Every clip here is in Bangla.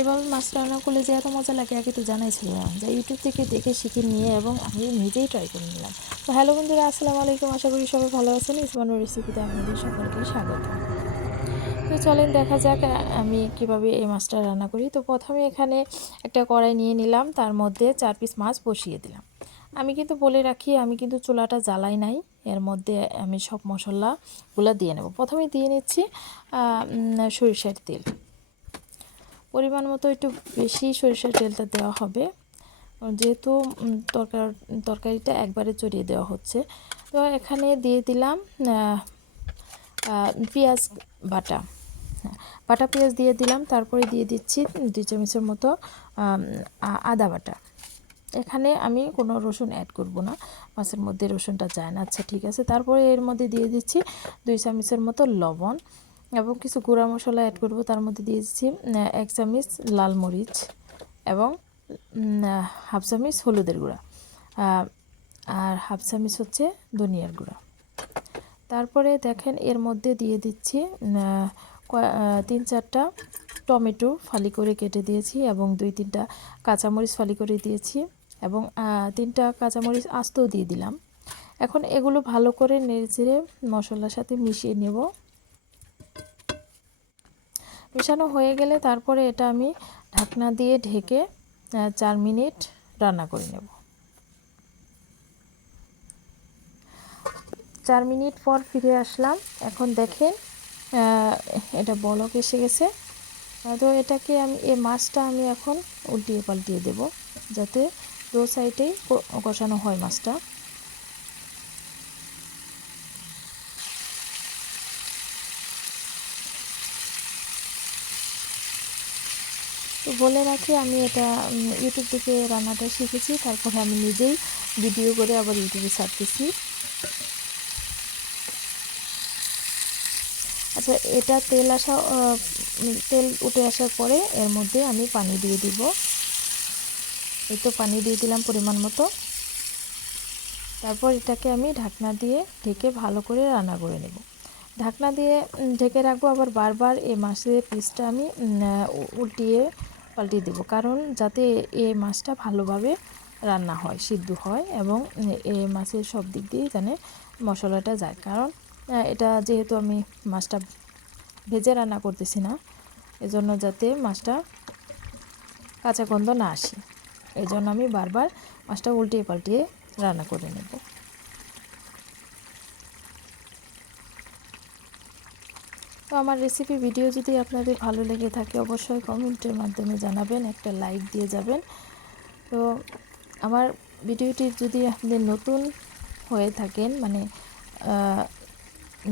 এভাবে মাছ রান্না করলে যে এত মজা লাগে, আগে তো জানাই ছিল না। যা ইউটিউব থেকে দেখে শিখে নিয়ে এবং আমি নিজেই ট্রাই করে নিলাম। তো হ্যালো বন্ধুরা, আসসালামু আলাইকুম। আশা করি সবাই ভালো আছেন। ইসমানুর রেসিপিতে আপনাদের সকলকে স্বাগত। তো চলেন দেখা যাক আমি কীভাবে এই মাছটা রান্না করি। তো প্রথমে এখানে একটা কড়াই নিয়ে নিলাম, তার মধ্যে চার পিস মাছ বসিয়ে দিলাম। আমি কিন্তু বলে রাখি, আমি কিন্তু চুলাটা জ্বালাই নাই। এর মধ্যে আমি সব মশলাগুলো দিয়ে নেব। প্রথমে দিয়ে নিচ্ছি সরিষার তেল। পরিমাণ মতো একটু বেশি সরিষার তেলটা দেওয়া হবে। যেহেতু তরকার তরকারিটা একবারে চড়িয়ে দেওয়া হচ্ছে। তো এখানে দিয়ে দিলাম পেঁয়াজ বাটা। বাটা, পেঁয়াজ দিয়ে দিলাম, তারপরে দিয়ে দিচ্ছি দুই চামচের মতো আদা বাটা। এখানে আমি কোনো রসুন অ্যাড করব না, মাছের মধ্যে রসুনটা যায় না। আচ্ছা ঠিক আছে। তারপরে এর মধ্যে দিয়ে দিচ্ছি দুই চামচের মতো লবণ। এবং কিছু গুঁড়া মশলা অ্যাড করব, তার মধ্যে দিয়ে দিচ্ছি এক চামচ লাল মরিচ এবং হাফ চামচ হলুদের গুঁড়া আর হাফ চামচ হচ্ছে ধনিয়ার গুঁড়া। তারপরে দেখেন, এর মধ্যে দিয়ে দিচ্ছি তিন চারটা টমেটো ফালি করে কেটে দিয়েছি এবং দুই তিনটা কাঁচামরিচ ফালি করে দিয়েছি এবং তিনটা কাঁচামরিচ আস্তেও দিয়ে দিলাম। এখন এগুলো ভালো করে নেড়ে চেড়ে মশলার সাথে মিশিয়ে নেব। মেশানো হয়ে গেলে তারপরে এটা আমি ঢাকনা দিয়ে ঢেকে চার মিনিট রান্না করে নেব। চার মিনিট পর ফিরে আসলাম। এখন দেখেন এটা বলক এসে গেছে। তো এটাকে আমি এই মাছটা আমি এখন উল্টিয়ে পাল্টিয়ে দেব, যাতে দো সাইডেই কষানো হয় মাছটা। তো বলে রাখি, আমি এটা ইউটিউব থেকে রান্নাটা শিখেছি, তারপরে আমি নিজেই ভিডিও করে আবার ইউটিউবে ছাড়তেছি। আচ্ছা এটা তেল আসা তেল উঠে আসার পরে এর মধ্যে আমি পানি দিয়ে দিব। এই তো পানি দিয়ে দিলাম পরিমাণ মতো। তারপর এটাকে আমি ঢাকনা দিয়ে ঢেকে ভালো করে রান্না করে নেব। ঢাকনা দিয়ে ঢেকে রাখব আবার বারবার এই মাছের পিসটা আমি উল্টিয়ে পাল্টিয়ে দেবো। কারণ যাতে এই মাছটা ভালোভাবে রান্না হয়, সিদ্ধ হয় এবং এই মাছের সব দিক দিয়েই যেন মশলাটা যায়। কারণ এটা যেহেতু আমি মাছটা ভেজে রান্না করতেছি না, এজন্য যাতে মাছটা কাঁচা গন্ধ না আসে এই জন্য আমি বারবার মাছটা উল্টিয়ে পাল্টিয়ে রান্না করে নেব। তো আমার রেসিপি ভিডিও যদি আপনাদের ভালো লেগে থাকে, অবশ্যই কমেন্টের মাধ্যমে জানাবেন, একটা লাইক দিয়ে যাবেন। তো আমার ভিডিওটি যদি আপনি নতুন হয়ে থাকেন মানে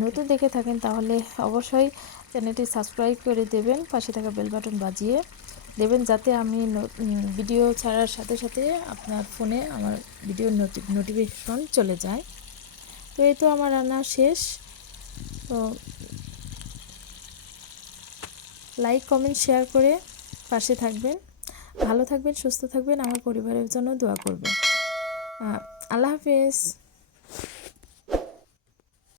নতুন দেখে থাকেন, তাহলে অবশ্যই চ্যানেলটি সাবস্ক্রাইব করে দেবেন, পাশে থাকা বেল বাটন বাজিয়ে দেবেন, যাতে আমি ভিডিও ছাড়ার সাথে সাথে আপনার ফোনে আমার ভিডিও নোটিফিকেশন চলে যায়। তো এই তো আমার রান্না শেষ। তো লাইক কমেন্ট শেয়ার করে পাশে থাকবেন। ভালো থাকবেন, সুস্থ থাকবেন। আমার পরিবারের জন্য দোয়া করবেন। আল্লাহ হাফেজ।